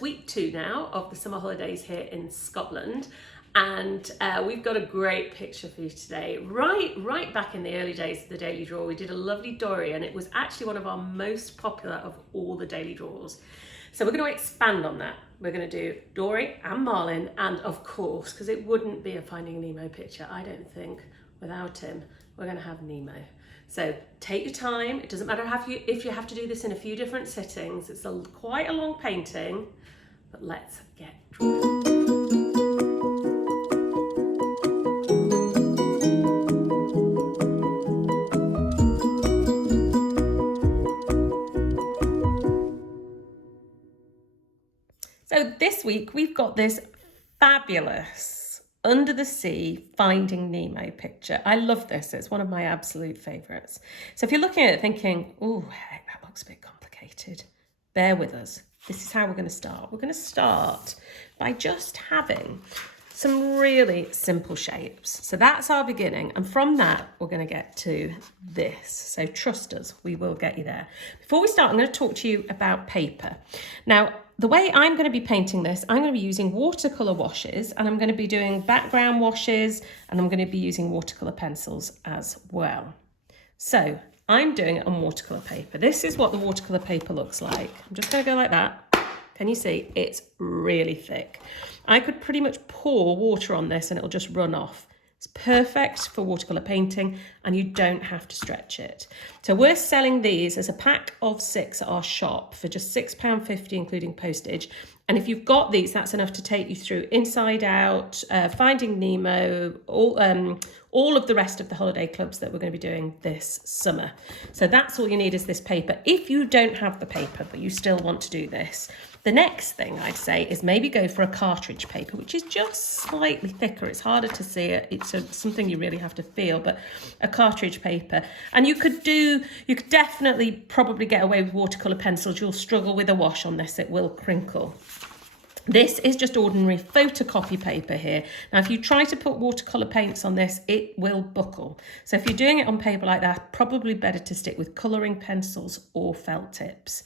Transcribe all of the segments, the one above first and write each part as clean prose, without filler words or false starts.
it's week 2 now of the summer holidays here in Scotland, and we've got a great picture for you today. Right back in the early days of the Daily Draw, we did a lovely Dory, and it was actually one of our most popular of all the Daily Draws. So we're going to expand on that. We're going to do Dory and Marlin, and of course, because it wouldn't be a Finding Nemo picture, I don't think, without him, we're going to have Nemo. So take your time. It doesn't matter if you have to do this in a few different sittings. It's quite a long painting, but let's get drawing. So this week we've got this fabulous under the sea Finding Nemo picture. I love this. It's one of my absolute favourites. So if you're looking at it thinking, oh, heck, that looks a bit complicated, bear with us. This is how we're going to start. We're going to start by just having some really simple shapes. So that's our beginning. And from that, we're going to get to this. So trust us, we will get you there. Before we start, I'm going to talk to you about paper. Now, the way I'm going to be painting this, I'm going to be using watercolour washes, and I'm going to be doing background washes, and I'm going to be using watercolour pencils as well. So I'm doing it on watercolour paper. This is what the watercolour paper looks like. I'm just going to go like that. Can you see? It's really thick. I could pretty much pour water on this and it'll just run off. It's perfect for watercolour painting, and you don't have to stretch it. So we're selling these as a pack of 6 at our shop for just £6.50 including postage. And if you've got these, that's enough to take you through Inside Out, Finding Nemo, all of the rest of the holiday clubs that we're going to be doing this summer. So that's all you need is this paper. If you don't have the paper, but you still want to do this, the next thing I'd say is maybe go for a cartridge paper, which is just slightly thicker. It's harder to see it. It's something you really have to feel, but a cartridge paper. And you could definitely probably get away with watercolour pencils. You'll struggle with a wash on this. It will crinkle. This is just ordinary photocopy paper here. Now, if you try to put watercolour paints on this, it will buckle. So if you're doing it on paper like that, probably better to stick with colouring pencils or felt tips.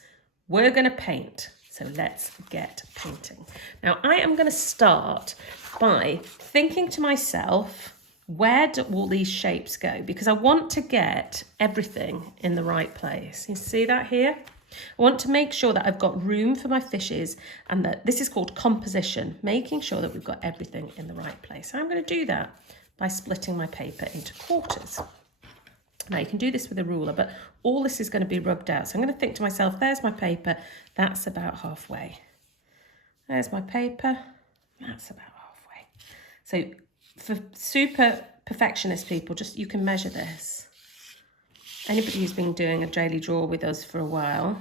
We're going to paint. So let's get painting. Now, I am going to start by thinking to myself, where do all these shapes go? Because I want to get everything in the right place. You see that here? I want to make sure that I've got room for my fishes, and that this is called composition, making sure that we've got everything in the right place. I'm going to do that by splitting my paper into quarters. Now, you can do this with a ruler, but all this is going to be rubbed out. So I'm going to think to myself, there's my paper, that's about halfway. There's my paper, that's about halfway. So for super perfectionist people, you can measure this. Anybody who's been doing a daily draw with us for a while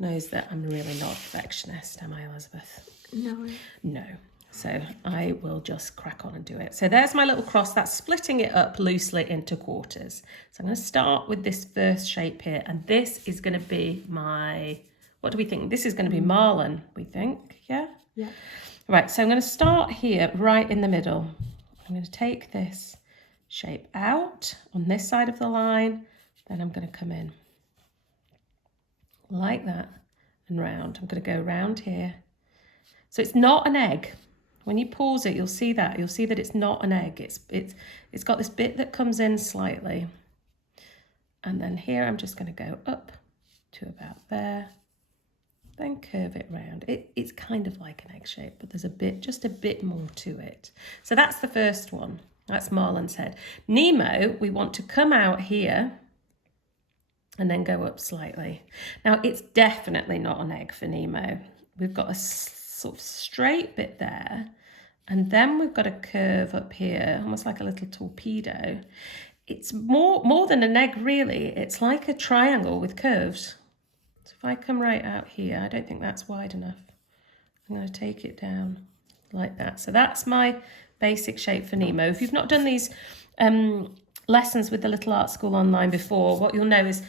knows that I'm really not a perfectionist, am I, Elizabeth? No. No. So I will just crack on and do it. So there's my little cross. That's splitting it up loosely into quarters. So I'm going to start with this first shape here. And this is going to be my, what do we think? This is going to be Marlin, we think. Yeah? Yeah. Right, so I'm going to start here right in the middle. I'm going to take this shape out on this side of the line. Then I'm going to come in like that and round. I'm going to go round here. So it's not an egg. When you pause it, you'll see that. You'll see that it's not an egg. It's got this bit that comes in slightly. And then here I'm just going to go up to about there. Then curve it round. It's kind of like an egg shape, but there's just a bit more to it. So that's the first one. That's Marlin's head. Nemo, we want to come out here and then go up slightly. Now, it's definitely not an egg for Nemo. We've got a sort of straight bit there, and then we've got a curve up here, almost like a little torpedo. It's more than an egg, really. It's like a triangle with curves. So if I come right out here, I don't think that's wide enough. I'm going to take it down like that. So that's my basic shape for Nemo. If you've not done these lessons with the Little Art School online before, what you'll know is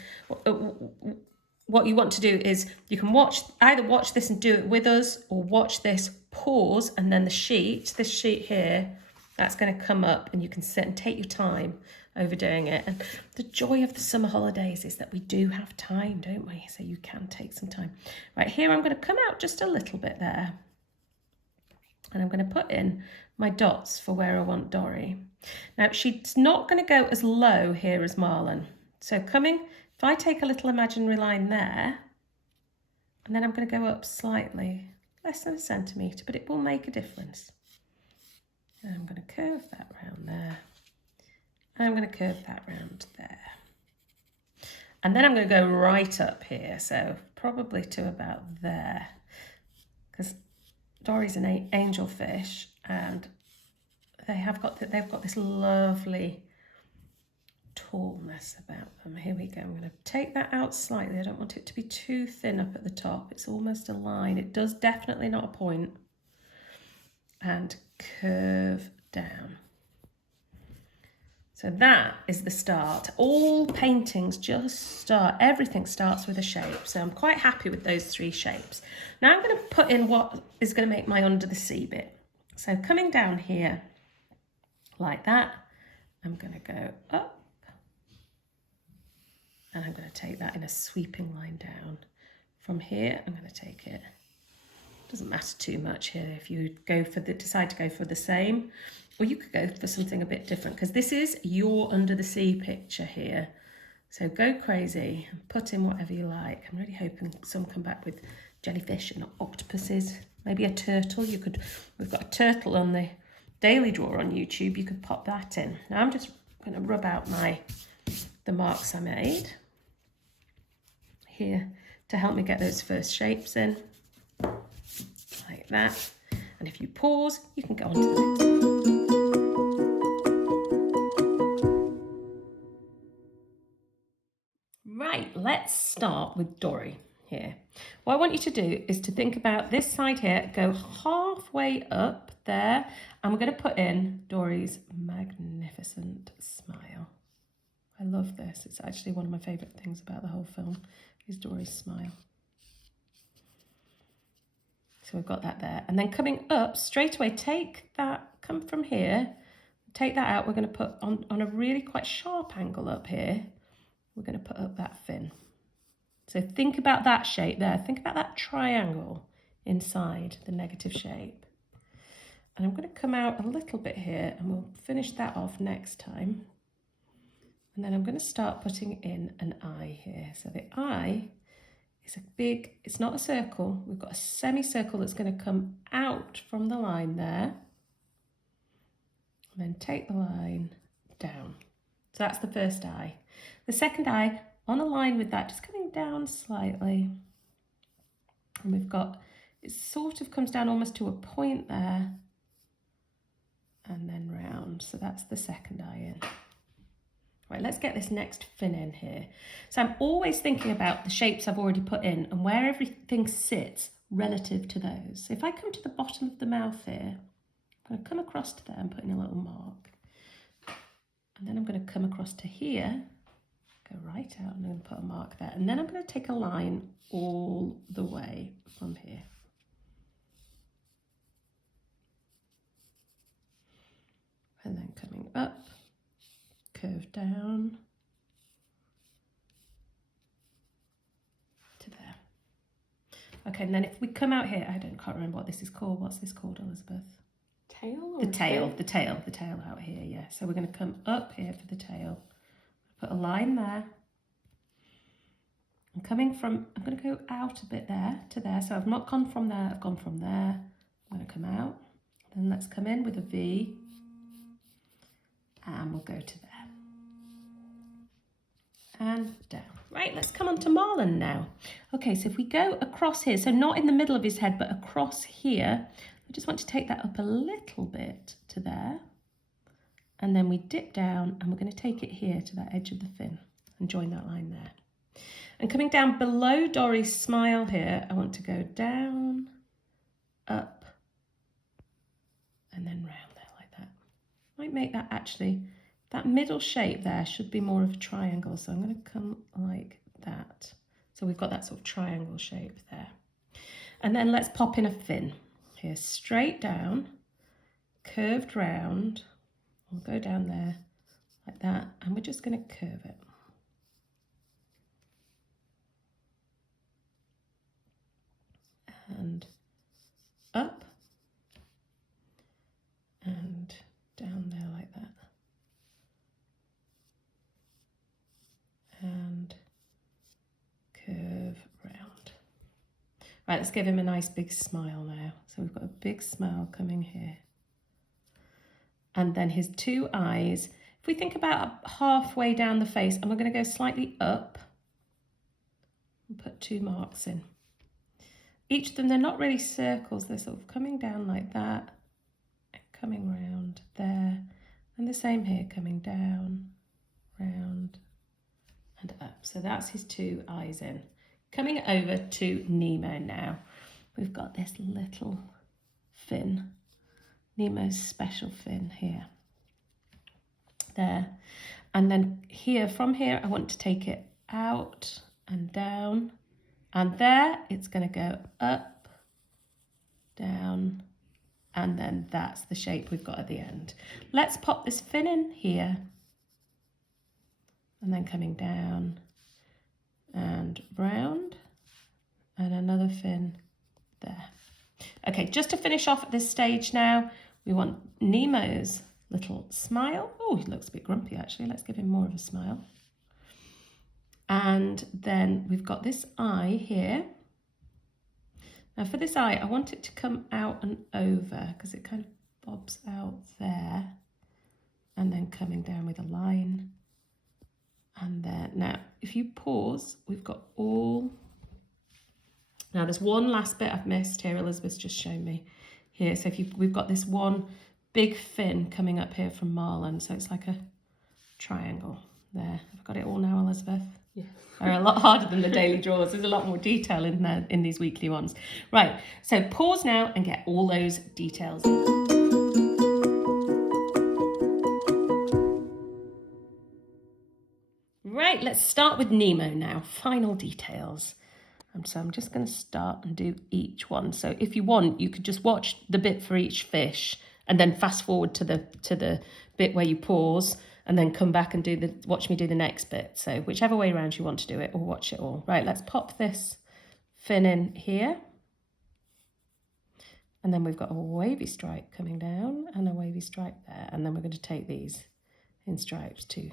what you want to do is you can either watch this and do it with us, or watch this, pause, and then this sheet here, that's going to come up, and you can sit and take your time overdoing it. And the joy of the summer holidays is that we do have time, don't we? So you can take some time. Right, here I'm going to come out just a little bit there. And I'm going to put in my dots for where I want Dory. Now, she's not going to go as low here as Marlin. So if I take a little imaginary line there, and then I'm going to go up slightly, less than a centimetre, but it will make a difference. And I'm going to curve that round there. And I'm going to curve that round there. And then I'm going to go right up here, so probably to about there. Because Dory's an angelfish, and they've got this lovely tallness about them. Here we go. I'm going to take that out slightly. I don't want it to be too thin up at the top. It's almost a line. It does definitely not a point. And curve down. So that is the start. All paintings just start, everything starts with a shape. So I'm quite happy with those 3 shapes. Now I'm going to put in what is going to make my under the sea bit. So coming down here like that, I'm going to go up. And I'm going to take that in a sweeping line down. From here, I'm going to take it. Doesn't matter too much here if you decide to go for the same, or you could go for something a bit different, because this is your under the sea picture here. So go crazy and put in whatever you like. I'm really hoping some come back with jellyfish and octopuses, maybe a turtle. We've got a turtle on the daily drawer on YouTube. You could pop that in. Now I'm just going to rub out the marks I made here to help me get those first shapes in, like that. And if you pause, you can go on to the next one. Right, let's start with Dory here. What I want you to do is to think about this side here, go halfway up there, and we're going to put in Dory's magnificent smile. I love this. It's actually one of my favourite things about the whole film, is Dory's smile. So we've got that there. And then coming up, straight away, come from here, take that out. We're going to put on a really quite sharp angle up here. We're going to put up that fin. So think about that shape there. Think about that triangle inside the negative shape. And I'm going to come out a little bit here, and we'll finish that off next time. And then I'm going to start putting in an eye here. So the eye is it's not a circle. We've got a semicircle that's going to come out from the line there. And then take the line down. So that's the first eye. The second eye, on a line with that, just coming down slightly. And it sort of comes down almost to a point there. And then round. So that's the second eye in. Right, let's get this next fin in here. So I'm always thinking about the shapes I've already put in and where everything sits relative to those. So if I come to the bottom of the mouth here, I'm going to come across to there and put in a little mark. And then I'm going to come across to here, go right out, and then put a mark there. And then I'm going to take a line all the way from here. And then coming up, curve down to there. Okay, and then if we come out here, can't remember what this is called. What's this called, Elizabeth? Tail? The tail out here, yeah. So we're going to come up here for the tail. Put a line there. I'm going to go out a bit there to there. So I've not gone from there, I've gone from there. I'm going to come out. Then let's come in with a V. And we'll go to there. And down. Right, let's come on to Marlin now. Okay, so if we go across here, so not in the middle of his head, but across here, I just want to take that up a little bit to there. And then we dip down, and we're going to take it here to that edge of the fin and join that line there. And coming down below Dory's smile here, I want to go down, up, and then round there like that. Might make that actually, that middle shape there should be more of a triangle. So I'm going to come like that. So we've got that sort of triangle shape there. And then let's pop in a fin here, straight down, curved round. We'll go down there like that, and we're just going to curve it. And up and down there like that. And curve round. Right, let's give him a nice big smile now. So we've got a big smile coming here. And then his two eyes. If we think about halfway down the face, and we're going to go slightly up and put 2 marks in. Each of them, they're not really circles, they're sort of coming down like that, and coming round there, and the same here, coming down, round, and up. So that's his 2 eyes in. Coming over to Nemo now. We've got this little fin, Nemo's special fin here. There. And then here, from here, I want to take it out and down. And there, it's going to go up, down, and then that's the shape we've got at the end. Let's pop this fin in here. And then coming down and round, and another fin there. Okay, just to finish off at this stage now, we want Nemo's little smile. Oh, he looks a bit grumpy actually. Let's give him more of a smile. And then we've got this eye here. Now for this eye, I want it to come out and over because it kind of bobs out there. And then coming down with a line. And there. Now, if you pause, we've got all... Now there's one last bit I've missed here. Elizabeth's just shown me here. So we've got this one big fin coming up here from Marlon. So it's like a triangle there. I've got it all now, Elizabeth. Yeah. They're a lot harder than the daily draws. There's a lot more detail in there in these weekly ones. Right, so pause now and get all those details in. Right, let's start with Nemo now. Final details. So I'm just going to start and do each one. So if you want, you could just watch the bit for each fish and then fast forward to the bit where you pause and then come back and watch me do the next bit. So whichever way around you want to do it, or watch it all. Right, let's pop this fin in here. And then we've got a wavy stripe coming down and a wavy stripe there. And then we're going to take these in stripes too.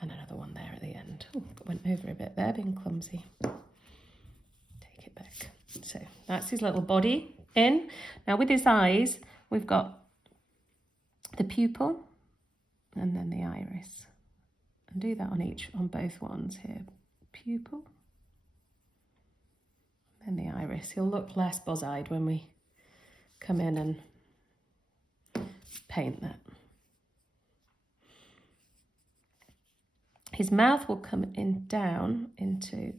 And another one there at the end. Ooh, went over a bit there, being clumsy. Take it back. So that's his little body in. Now with his eyes, we've got the pupil and then the iris. And do that on both ones here. Pupil. And the iris. He'll look less buzz-eyed when we come in and paint that. His mouth will come in down into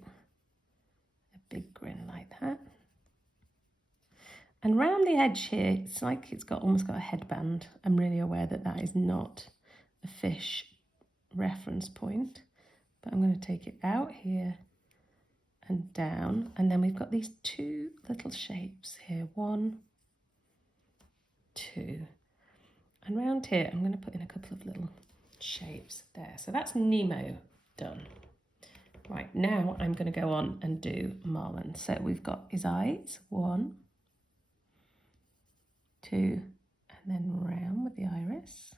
a big grin like that. And round the edge here, it's like it's almost got a headband. I'm really aware that that is not a fish reference point, but I'm going to take it out here and down. And then we've got these 2 little shapes here. 1, 2. And round here, I'm going to put in a couple of little shapes there. So that's Nemo done. Right, now I'm going to go on and do Marlon. So we've got his eyes, 1, 2, and then round with the iris.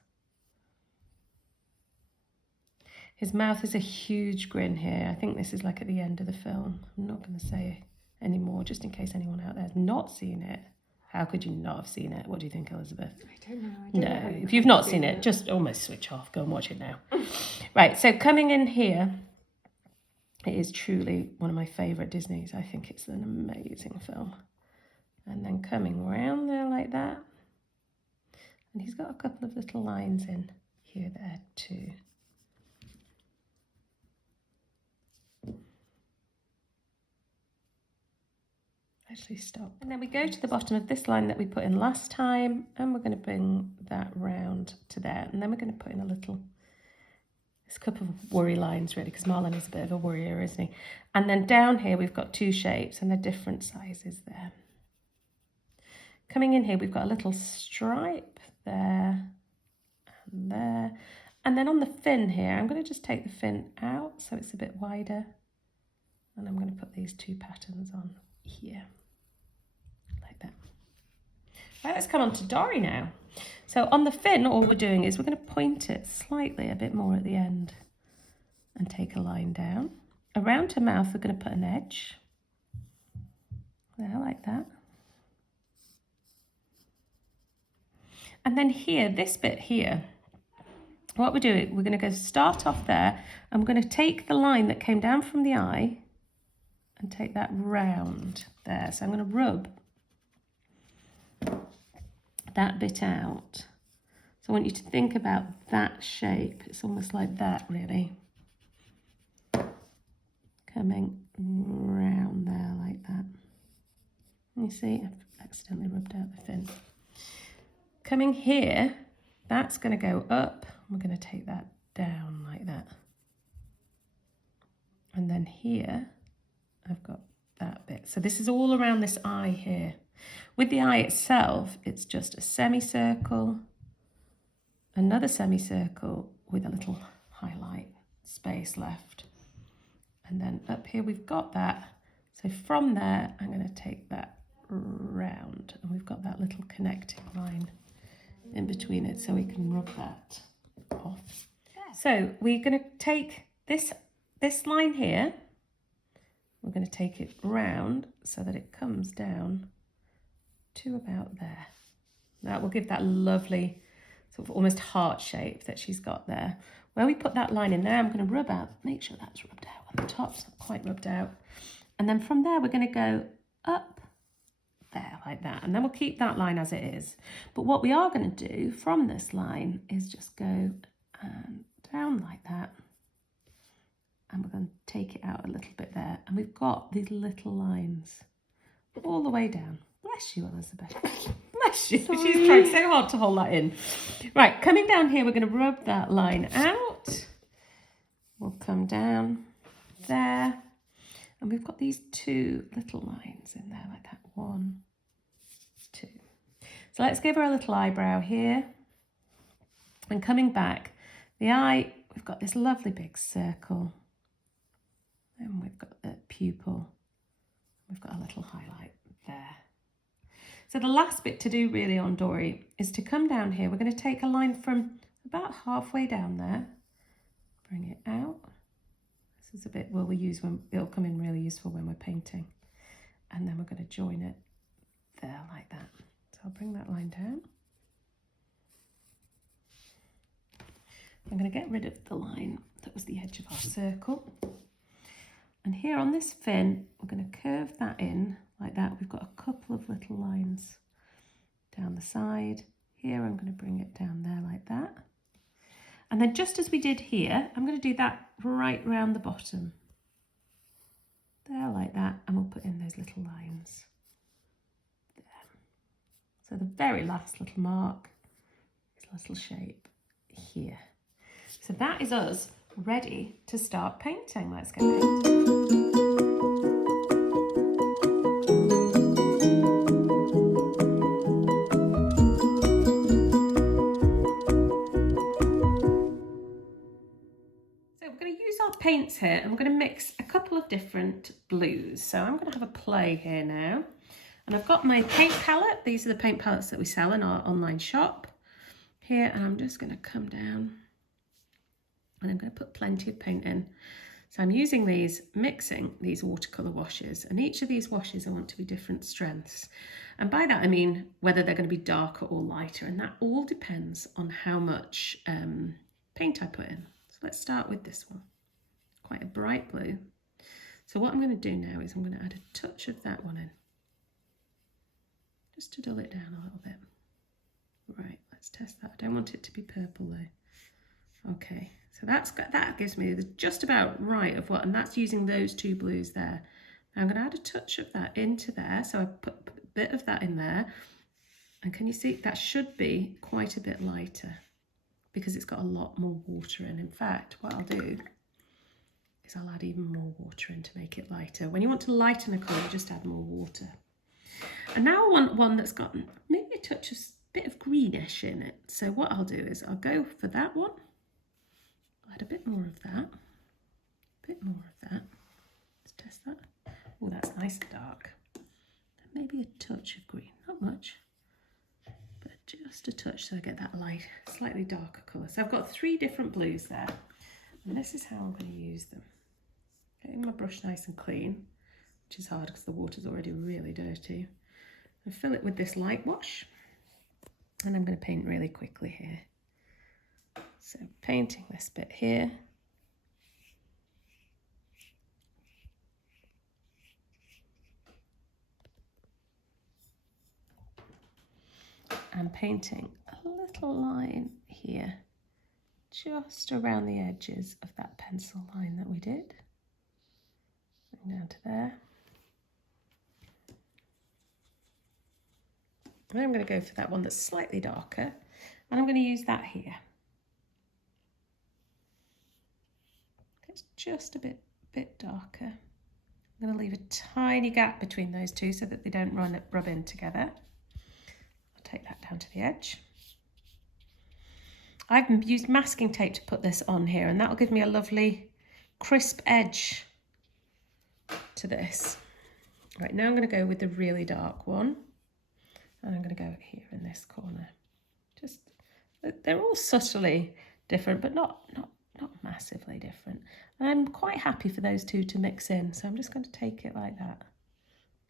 His mouth is a huge grin here. I think this is like at the end of the film. I'm not going to say any more just in case anyone out there has not seen it. How could you not have seen it? What do you think, Elizabeth? I don't know. No, if you've not seen it, just almost switch off. Go and watch it now. Right, so coming in here, it is truly one of my favourite Disneys. I think it's an amazing film. And then coming around there like that. And he's got a couple of little lines in here there too. Actually stop. And then we go to the bottom of this line that we put in last time, and we're going to bring that round to there. And then we're going to put in this couple of worry lines really, because Marlon is a bit of a worrier, isn't he? And then down here we've got 2 shapes and they're different sizes there. Coming in here we've got a little stripe there and there. And then on the fin here, I'm going to just take the fin out so it's a bit wider. And I'm going to put these two patterns on here, like that. Right, let's come on to Dory now. So on the fin, all we're doing is we're going to point it slightly a bit more at the end and take a line down. Around her mouth, we're going to put an edge. There, like that. And then here, this bit here, what we're doing, we're going to go start off there. I'm going to take the line that came down from the eye and take that round there. So I'm going to rub that bit out. So I want you to think about that shape. It's almost like that, really. Coming round there like that. You see, I've accidentally rubbed out the fin. Coming here, that's going to go up. We're going to take that down like that. And then here, I've got that bit. So this is all around this eye here. With the eye itself, it's just a semicircle, another semicircle with a little highlight space left. And then up here we've got that. So from there, I'm going to take that round. And we've got that little connecting line in between it so we can rub that off. So we're going to take this line here. We're going to take it round so that it comes down to about there. That will give that lovely sort of almost heart shape that she's got there. Where we put that line in there, I'm going to rub out, make sure that's rubbed out on the top, it's not quite rubbed out. And then from there, we're going to go up there like that. And then we'll keep that line as it is. But what we are going to do from this line is just go and down like that. And we're going to take it out a little bit there. And we've got these little lines all the way down. Bless you, Elizabeth. Bless you. Sorry. She's trying so hard to hold that in. Right, coming down here, we're going to rub that line out. We'll come down there. And we've got these two little lines in there like that. 1, 2. So let's give her a little eyebrow here. And coming back, the eye, we've got this lovely big circle. And we've got the pupil. We've got a little highlight there. So the last bit to do really on Dory is to come down here. We're going to take a line from about halfway down there. Bring it out. This is a bit we'll use when it'll come in really useful when we're painting. And then we're going to join it there like that. So I'll bring that line down. I'm going to get rid of the line that was the edge of our circle. And here on this fin, we're going to curve that in like that. We've got a couple of little lines down the side. Here I'm going to bring it down there like that. And then just as we did here, I'm going to do that right round the bottom. There like that, and we'll put in those little lines. There. So the very last little mark is a little shape here. So that is us ready to start painting. Let's get painting. Paints here, and we're going to mix a couple of different blues. So I'm going to have a play here now, and I've got my paint palette. These are the paint palettes that we sell in our online shop here, and I'm just going to come down and I'm going to put plenty of paint in. So I'm using these, mixing these watercolour washes, and each of these washes I want to be different strengths, and by that I mean whether they're going to be darker or lighter, and that all depends on how much paint I put in. So let's start with this one. Quite a bright blue. So what I'm going to do now is I'm going to add a touch of that one in, just to dull it down a little bit. Right, let's test that. I don't want it to be purple though. Okay, so that gives me just about right of what, and that's using those two blues there. Now I'm going to add a touch of that into there. So I put a bit of that in there, and can you see that should be quite a bit lighter because it's got a lot more water in. In fact, what I'll do is I'll add even more water in to make it lighter. When you want to lighten a colour, just add more water. And now I want one that's got maybe a touch of bit of greenish in it. So what I'll do is I'll go for that one, add a bit more of that, a bit more of that. Let's test that. Oh, that's nice and dark. And maybe a touch of green, not much, but just a touch so I get that light, slightly darker colour. So I've got 3 different blues there, and this is how I'm going to use them. Getting my brush nice and clean, which is hard because the water's already really dirty. I fill it with this light wash, and I'm going to paint really quickly here. So painting this bit here. And painting a little line here, just around the edges of that pencil line that we did. And down to there. And I'm going to go for that one that's slightly darker, and I'm going to use that here. It's just a bit darker. I'm going to leave a tiny gap between those two so that they don't rub in together. I'll take that down to the edge. I've used masking tape to put this on here, and that'll give me a lovely crisp edge to this. Right, now I'm going to go with the really dark one, and I'm going to go here in this corner. Just, they're all subtly different, but not massively different. And I'm quite happy for those two to mix in, so I'm just going to take it like that.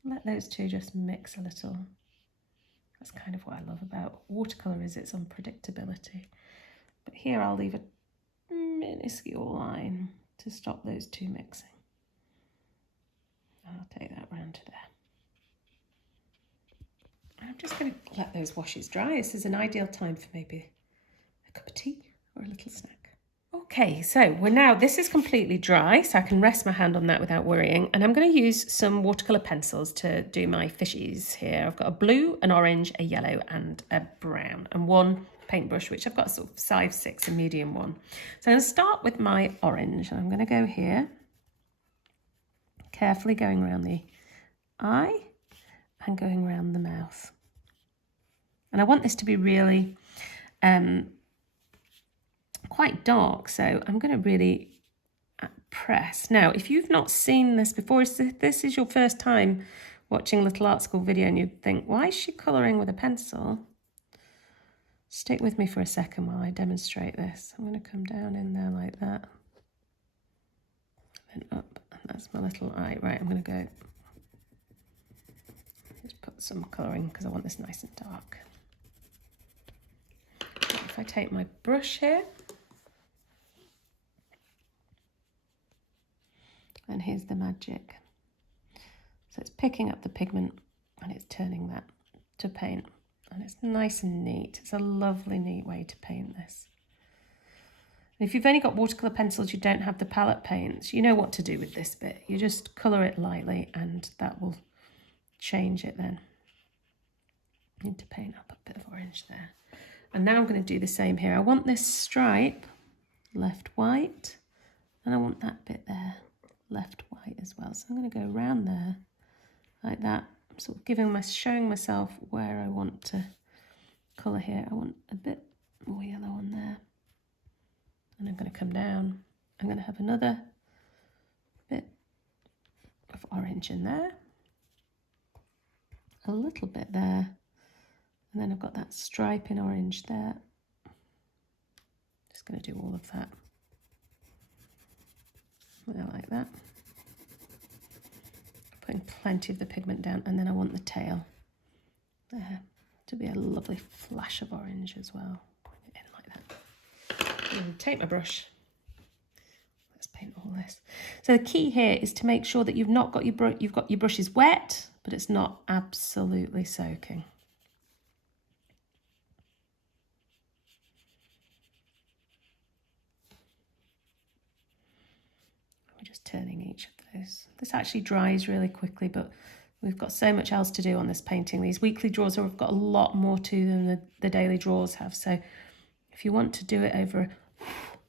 Let those two just mix a little. That's kind of what I love about watercolour, is its unpredictability. But here I'll leave a minuscule line to stop those two mixing. And I'll take that round to there. I'm just going to let those washes dry. This is an ideal time for maybe a cup of tea or a little snack. Okay, so this is completely dry, so I can rest my hand on that without worrying. And I'm going to use some watercolour pencils to do my fishies here. I've got a blue, an orange, a yellow and a brown, and one paintbrush, which I've got a sort of size 6, a medium one. So I'm going to start with my orange, and I'm going to go here, carefully going around the eye and going around the mouth. And I want this to be really quite dark, so I'm going to really press. Now, if you've not seen this before, if this is your first time watching a Little Art School video and you think, why is she colouring with a pencil? Stick with me for a second while I demonstrate this. I'm going to come down in there like that, then up, and that's my little eye. Right, I'm going to go, just put some colouring because I want this nice and dark. If I take my brush here, and here's the magic. So it's picking up the pigment and it's turning that to paint. And it's nice and neat. It's a lovely, neat way to paint this. And if you've only got watercolour pencils, you don't have the palette paints, you know what to do with this bit. You just colour it lightly and that will change it then. Need to paint up a bit of orange there. And now I'm going to do the same here. I want this stripe left white, and I want that bit there left white as well. So I'm going to go around there like that. I'm sort of showing myself where I want to colour here. I want a bit more yellow on there, and I'm going to come down. I'm going to have another bit of orange in there, a little bit there, and then I've got that stripe in orange there. Just going to do all of that. Like that. Putting plenty of the pigment down, and then I want the tail there to be a lovely flash of orange as well. Put it in like that. And take my brush. Let's paint all this. So the key here is to make sure that you've got your brushes wet, but it's not absolutely soaking. We're just turning each of those. This actually dries really quickly, but we've got so much else to do on this painting. These weekly draws have got a lot more to them than the daily draws have. So if you want to do it over a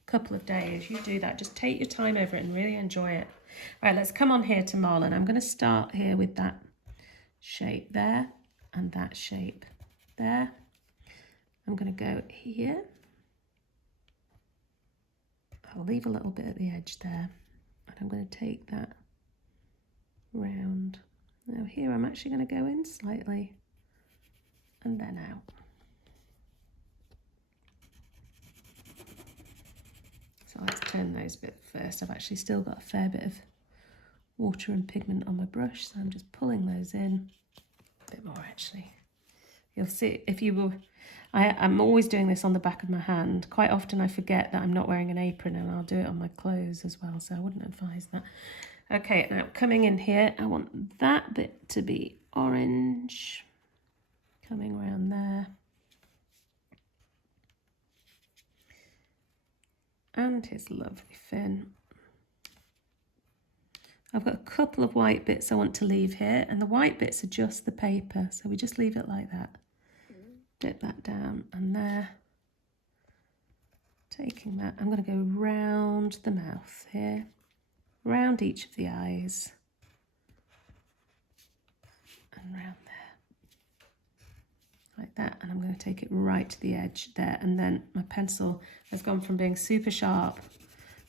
couple of days, you do that. Just take your time over it and really enjoy it. Right, let's come on here to Marlin. I'm going to start here with that shape there and that shape there. I'm going to go here I'll leave a little bit at the edge there, and I'm going to take that round. Now here I'm actually going to go in slightly and then out. So let's turn those bits first. I've actually still got a fair bit of water and pigment on my brush, so I'm just pulling those in. A bit more actually. You'll see if you will. I'm always doing this on the back of my hand. Quite often I forget that I'm not wearing an apron, and I'll do it on my clothes as well, so I wouldn't advise that. Okay, now coming in here, I want that bit to be orange, coming around there. And his lovely fin. I've got a couple of white bits I want to leave here, and the white bits are just the paper, so we just leave it like that. Dip that down and there. Taking that, I'm going to go round the mouth here, round each of the eyes, and round there, like that. And I'm going to take it right to the edge there, and then my pencil has gone from being super sharp,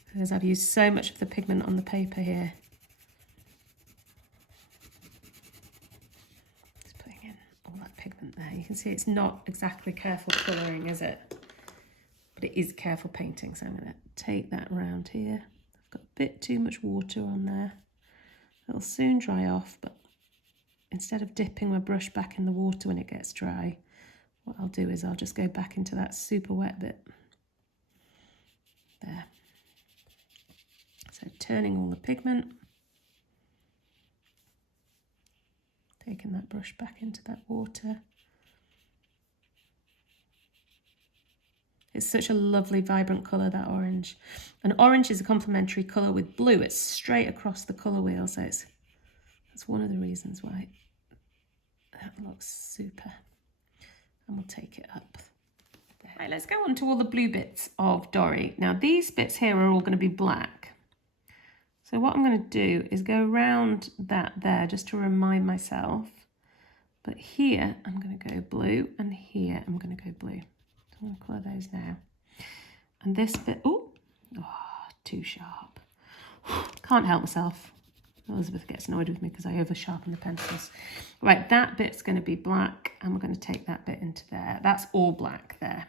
because I've used so much of the pigment on the paper here. All that pigment there. You can see it's not exactly careful colouring, is it? But it is careful painting, so I'm going to take that round here. I've got a bit too much water on there. It'll soon dry off, but instead of dipping my brush back in the water when it gets dry, what I'll do is I'll just go back into that super wet bit. There. So turning all the pigment. Taking that brush back into that water. It's such a lovely, vibrant colour, that orange. And orange is a complementary colour with blue. It's straight across the colour wheel, so that's one of the reasons why that looks super. And we'll take it up there. Right, let's go on to all the blue bits of Dory. Now, these bits here are all going to be black. So what I'm going to do is go around that there just to remind myself. But here I'm going to go blue, and here I'm going to go blue. So I'm going to colour those now. And this bit, oh, too sharp. Can't help myself. Elizabeth gets annoyed with me because I over sharpen the pencils. Right, that bit's going to be black, and we're going to take that bit into there. That's all black there.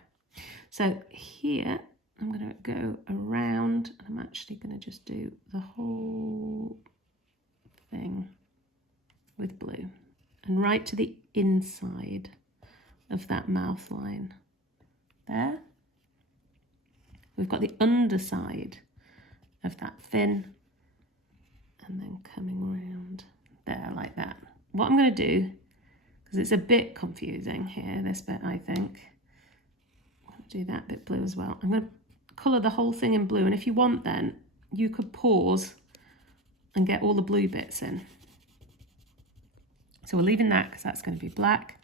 So here I'm going to go around, and I'm actually going to just do the whole thing with blue, and right to the inside of that mouth line. There. We've got the underside of that fin, and then coming around there like that. What I'm going to do, because it's a bit confusing here, this bit, I think, I'm going to do that bit blue as well. I'm going to colour the whole thing in blue, and if you want, then you could pause and get all the blue bits in. So we're leaving that because that's going to be black.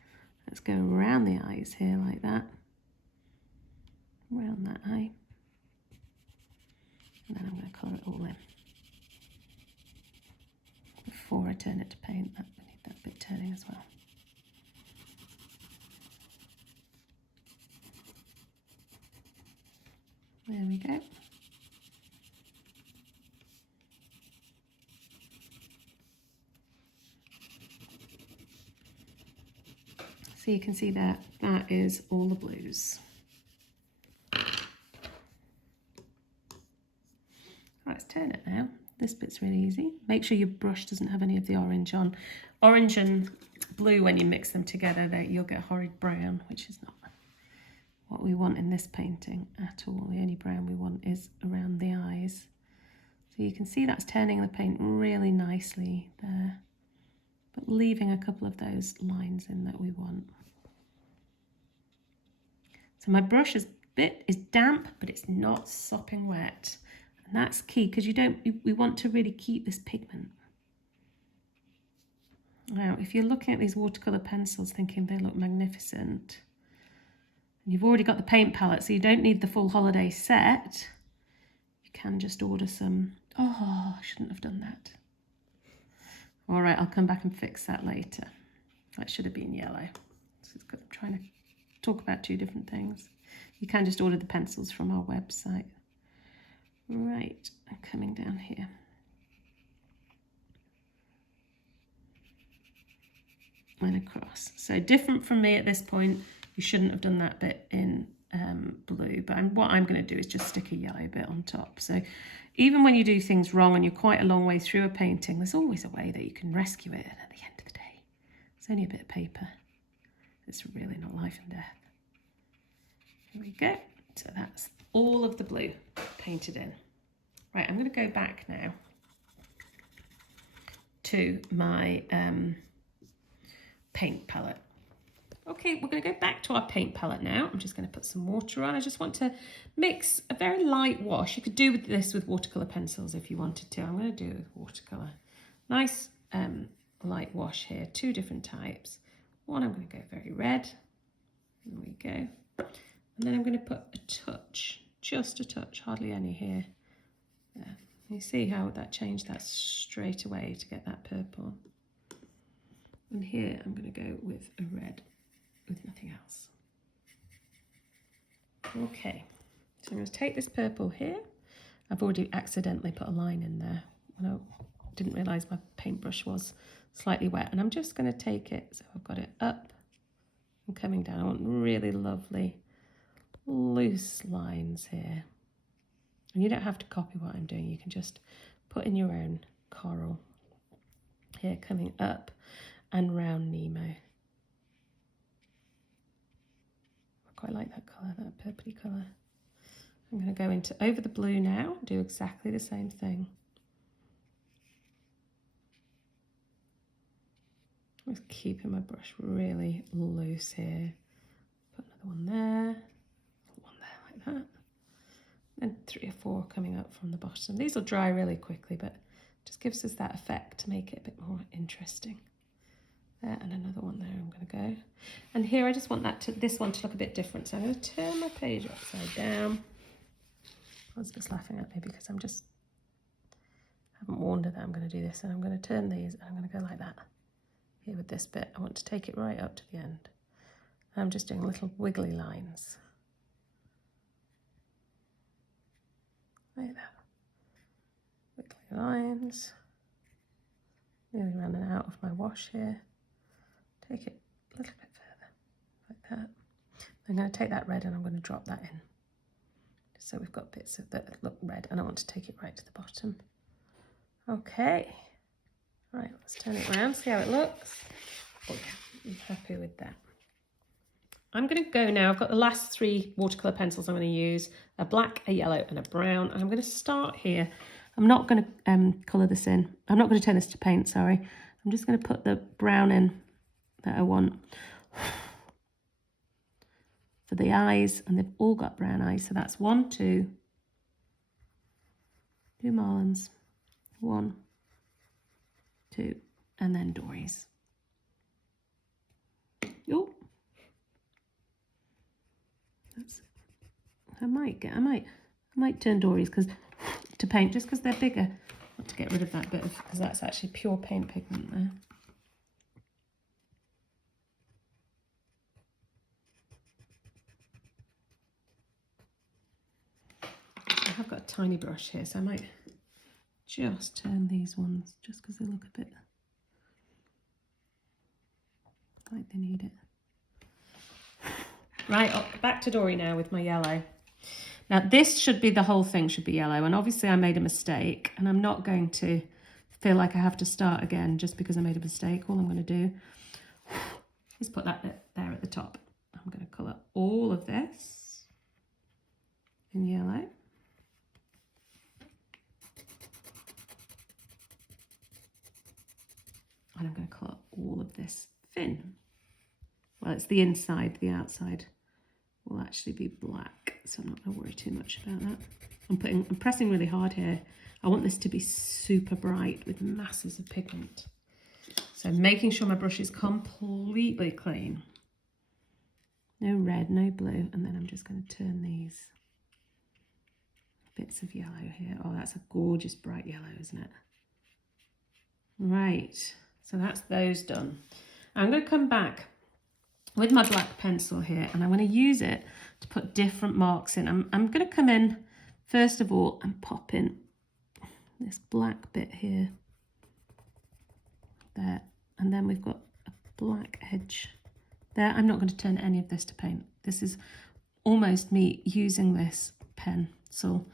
Let's go around the eyes here like that, around that eye, and then I'm going to colour it all in. Before I turn it to paint, we need that bit turning as well. There we go. So you can see that is all the blues. Let's turn it now. This bit's really easy. Make sure your brush doesn't have any of the orange on. Orange and blue, when you mix them together, you'll get horrid brown, which is not what we want in this painting at all. The only brown we want is around the eyes. So you can see that's turning the paint really nicely there, but leaving a couple of those lines in that we want. So my brush bit is damp, but it's not sopping wet. And that's key, because we want to really keep this pigment. Now, if you're looking at these watercolour pencils thinking they look magnificent, and you've already got the paint palette, so you don't need the full holiday set, you can just order some. Oh, I shouldn't have done that. All right, I'll come back and fix that later. That should have been yellow. So I'm trying to talk about two different things. You can just order the pencils from our website. Right, I'm coming down here. And across. So different from me at this point. You shouldn't have done that bit in blue, but what I'm going to do is just stick a yellow bit on top. So even when you do things wrong and you're quite a long way through a painting, there's always a way that you can rescue it. And at the end of the day, it's only a bit of paper. It's really not life and death. Here we go. So that's all of the blue painted in. Right, I'm going to go back now to my paint palette. Okay, we're going to go back to our paint palette now. I'm just going to put some water on. I just want to mix a very light wash. You could do this with watercolour pencils if you wanted to. I'm going to do it with watercolour. Nice light wash here, 2 different types. One, I'm going to go very red. There we go. And then I'm going to put a touch, just a touch, hardly any here. There. You see how that changed that straight away to get that purple. And here I'm going to go with a red with nothing else. Okay, so I'm going to take this purple here. I've already accidentally put a line in there. I didn't realise my paintbrush was slightly wet. And I'm just going to take it, so I've got it up and coming down. I want really lovely loose lines here. And you don't have to copy what I'm doing. You can just put in your own coral here coming up and round Nemo. I quite like that colour, that purpley colour. I'm going to go into over the blue now, do exactly the same thing. I'm just keeping my brush really loose here. Put another one there like that. And 3 or 4 coming up from the bottom. These will dry really quickly, but just gives us that effect to make it a bit more interesting. There, and another one there I'm going to go. And here I just want this one to look a bit different. So I'm going to turn my page upside down. I was just laughing at me because I haven't warned her that I'm going to do this. And I'm going to turn these and I'm going to go like that. Here with this bit, I want to take it right up to the end. And I'm just doing little wiggly lines. Like that. Wiggly lines. Nearly running out of my wash here. Take it a little bit further, like that. I'm going to take that red and I'm going to drop that in. So we've got bits of that look red and I want to take it right to the bottom. Okay. Right, let's turn it around, see how it looks. Oh yeah, I'm happy with that. I'm going to go now, I've got the last 3 watercolour pencils I'm going to use, a black, a yellow and a brown. I'm going to start here. I'm not going to colour this in. I'm not going to turn this to paint, sorry. I'm just going to put the brown in that I want for the eyes, and they've all got brown eyes. So that's 1, 2 marlins, 1, 2, and then Dory's. Oh, I might turn Dory's to paint just because they're bigger. I want to get rid of that bit because that's actually pure paint pigment there. I've got a tiny brush here, so I might just turn these ones just because they look a bit like they need it. Right, back to Dory now with my yellow. Now this should be, the whole thing should be yellow, and obviously I made a mistake and I'm not going to feel like I have to start again just because I made a mistake. All I'm going to do is put that bit there at the top. I'm going to colour all of this in yellow. And I'm going to colour all of this fin. Well, it's the inside, the outside will actually be black, so I'm not going to worry too much about that. I'm pressing really hard here. I want this to be super bright with masses of pigment. So making sure my brush is completely clean. No red, no blue, and then I'm just going to turn these bits of yellow here. Oh, that's a gorgeous bright yellow, isn't it? Right, so that's those done. I'm going to come back with my black pencil here and I'm going to use it to put different marks in. I'm going to come in First of all, I'm popping this black bit here, there, and then we've got a black edge there. I'm not going to turn any of this to paint. This is almost me using this pencil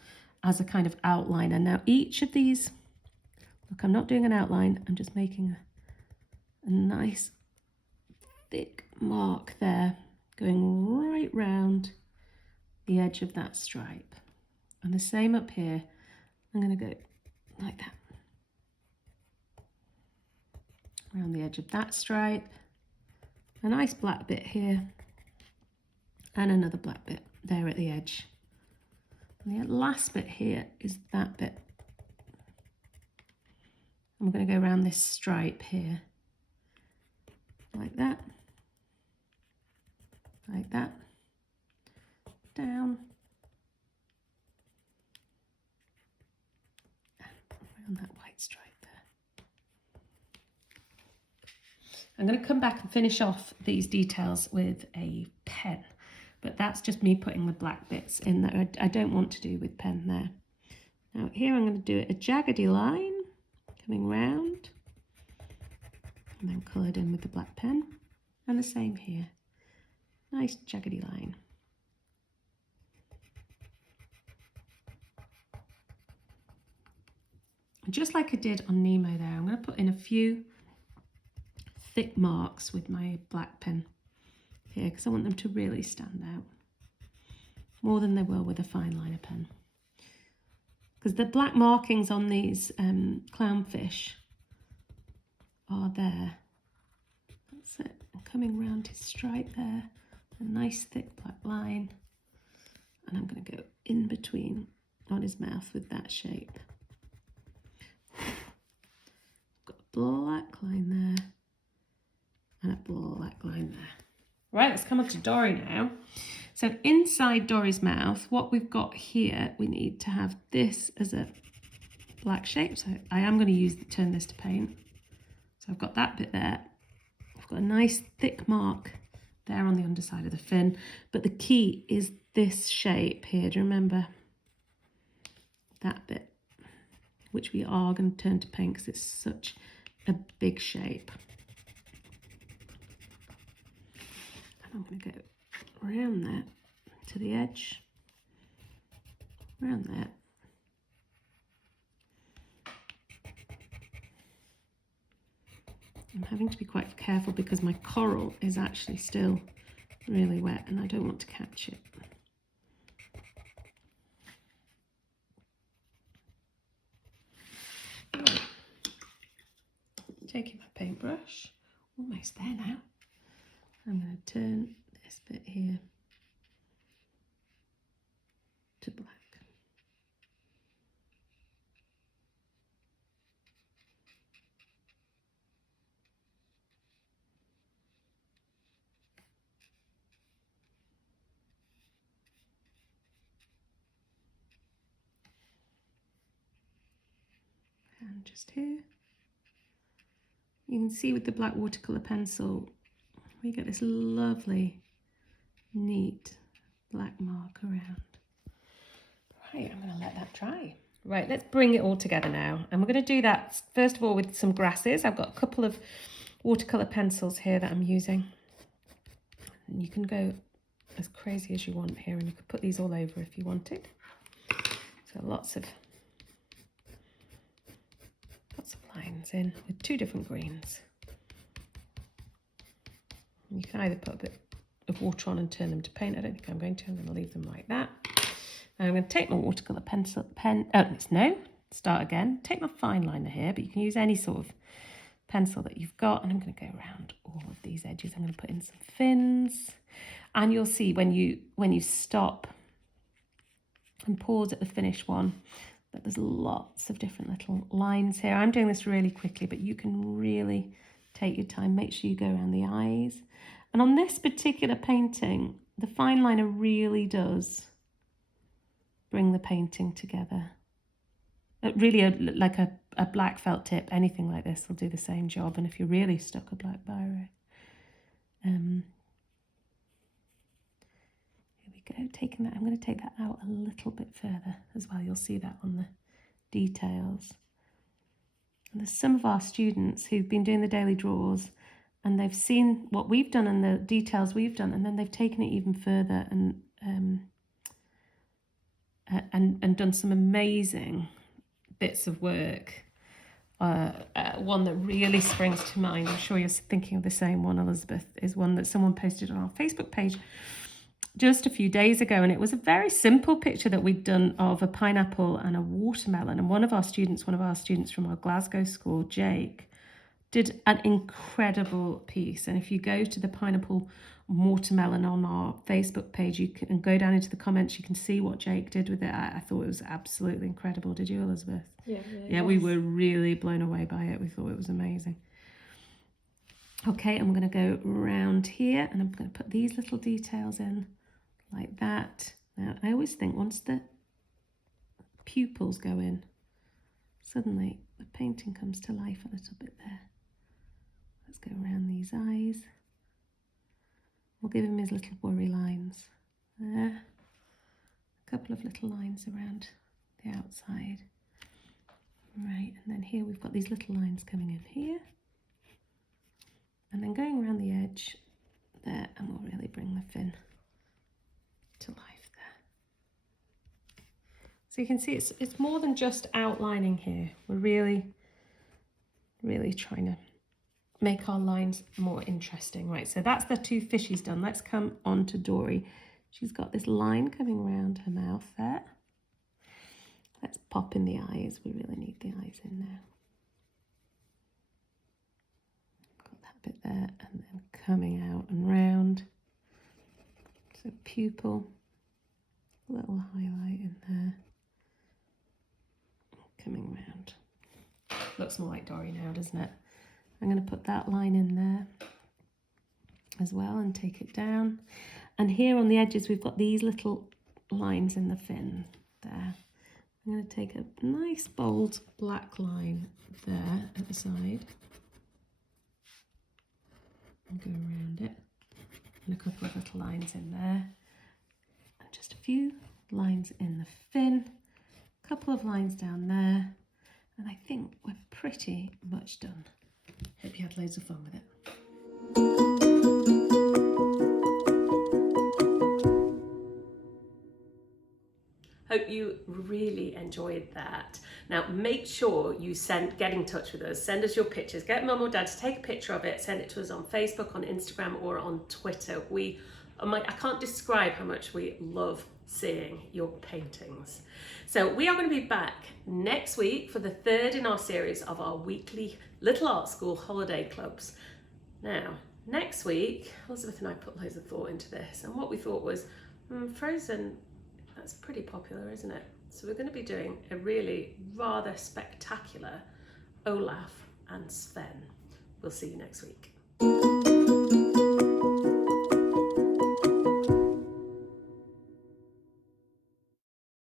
as a kind of outliner. Now each of these, look, I'm not doing an outline, I'm just making a nice thick mark there, going right round the edge of that stripe. And the same up here, I'm going to go like that, around the edge of that stripe, a nice black bit here, and another black bit there at the edge. And the last bit here is that bit. I'm going to go around this stripe here, like that, down, and around that white stripe there. I'm going to come back and finish off these details with a pen, but that's just me putting the black bits in there. I don't want to do with pen there. Now here I'm going to do a jaggedy line coming round and then coloured in with the black pen, and the same here, nice jaggedy line. And just like I did on Nemo there, I'm going to put in a few thick marks with my black pen here because I want them to really stand out more than they will with a fine liner pen. Because the black markings on these clownfish are there. That's it. And coming round his stripe there, a nice thick black line. And I'm going to go in between on his mouth with that shape. Got a black line there and a black line there. Right, let's come on to Dory now. So inside Dory's mouth, what we've got here, we need to have this as a black shape. So I am going to turn this to paint. So I've got that bit there. I've got a nice thick mark there on the underside of the fin. But the key is this shape here. Do you remember that bit? Which we are going to turn to paint because it's such a big shape. And I'm going to go around there to the edge, around there. I'm having to be quite careful because my coral is actually still really wet and I don't want to catch it. Right. Taking my paintbrush, almost there now. I'm going to turn this bit here to black. And just here. You can see with the black watercolour pencil, we get this lovely, neat black mark around. Right, I'm going to let that dry. Right, let's bring it all together now. And we're going to do that, first of all, with some grasses. I've got a couple of watercolour pencils here that I'm using. And you can go as crazy as you want here, and you could put these all over if you wanted. So lots of lines in with two different greens. You can either put a bit of water on and turn them to paint. I don't think I'm going to. I'm going to leave them like that. And I'm going to take my watercolour start again. Take my fine liner here, but you can use any sort of pencil that you've got. And I'm going to go around all of these edges. I'm going to put in some fins. And you'll see when you stop and pause at the finished one, that there's lots of different little lines here. I'm doing this really quickly, but you can really take your time. Make sure you go around the eyes. And on this particular painting, the fine liner really does bring the painting together. Really, like a black felt tip, anything like this will do the same job. And if you're really stuck, a black biro. Here we go, taking that, I'm going to take that out a little bit further as well. You'll see that on the details. And there's some of our students who've been doing the daily draws and they've seen what we've done and the details we've done, and then they've taken it even further and done some amazing bits of work. One that really springs to mind, I'm sure you're thinking of the same one, Elizabeth, is one that someone posted on our Facebook page just a few days ago, and it was a very simple picture that we'd done of a pineapple and a watermelon. And one of our students from our Glasgow school, Jake, did an incredible piece. And if you go to the pineapple watermelon on our Facebook page, you can go down into the comments, you can see what Jake did with it. I thought it was absolutely incredible. Did you, Elizabeth? Yeah, we were really blown away by it. We thought it was amazing. Okay, I'm going to go around here and I'm going to put these little details in like that. Now, I always think once the pupils go in, suddenly the painting comes to life a little bit there. Let's go around these eyes. We'll give him his little worry lines there. A couple of little lines around the outside. Right, and then here we've got these little lines coming in here. And then going around the edge there, and we'll really bring the fin to life there. So you can see it's more than just outlining here. We're really trying to make our lines more interesting. Right, so that's the two fishies done. Let's come on to Dory. She's got this line coming around her mouth there. Let's pop in the eyes. We really need the eyes in now. Got that bit there, and then coming out and round. So pupil, a little highlight in there. Coming round. Looks more like Dory now, doesn't it? I'm going to put that line in there as well and take it down. And here on the edges, we've got these little lines in the fin there. I'm going to take a nice bold black line there at the side and go around it, and a couple of little lines in there, and just a few lines in the fin, a couple of lines down there, and I think we're pretty much done. Hope you had loads of fun with it. Hope you really enjoyed that. Now make sure you get in touch with us, send us your pictures, get mum or dad to take a picture of it, send it to us on Facebook, on Instagram or on Twitter. I can't describe how much we love seeing your paintings. So we are going to be back next week for the third in our series of our weekly Little Art School holiday clubs. Now, next week, Elizabeth and I put loads of thought into this, and what we thought was, Frozen, that's pretty popular, isn't it? So we're going to be doing a really rather spectacular Olaf and Sven. We'll see you next week.